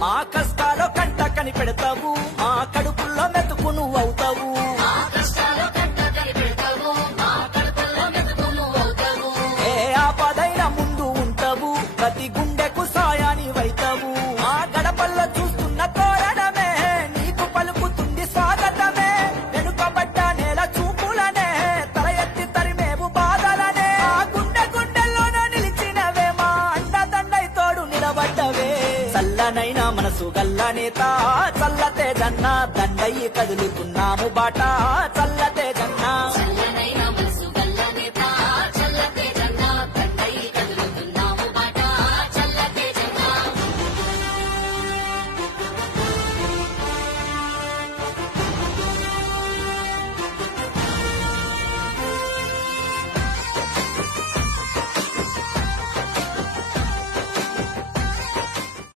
మా కష్టాలో కంట కనిపెడతావు, మా కడుపుల్లో మెతుకు నువ్వు అవుతావు. ఏ ఆపదైనా ముందు ఉంటావు, ప్రతి గుండెకు సాయాని వైతావు. మా గడపల్లో చూస్తున్న తోరణమే నీకు పలుకుతుంది స్వాగతమే. వెనుకబడ్డ నేల చూపులనే తల ఎత్తి తరిమేవు బాధలనే. ఆ గుండె గుండెల్లోన నిలిచినవే, మా అండదండై తోడు నిలబడ్డవే. చల్లనైనా మనసు గల్ల నేత, చల్లతే జన్న దండయి కదులుతున్నాము బాట. చల్లతే జన్న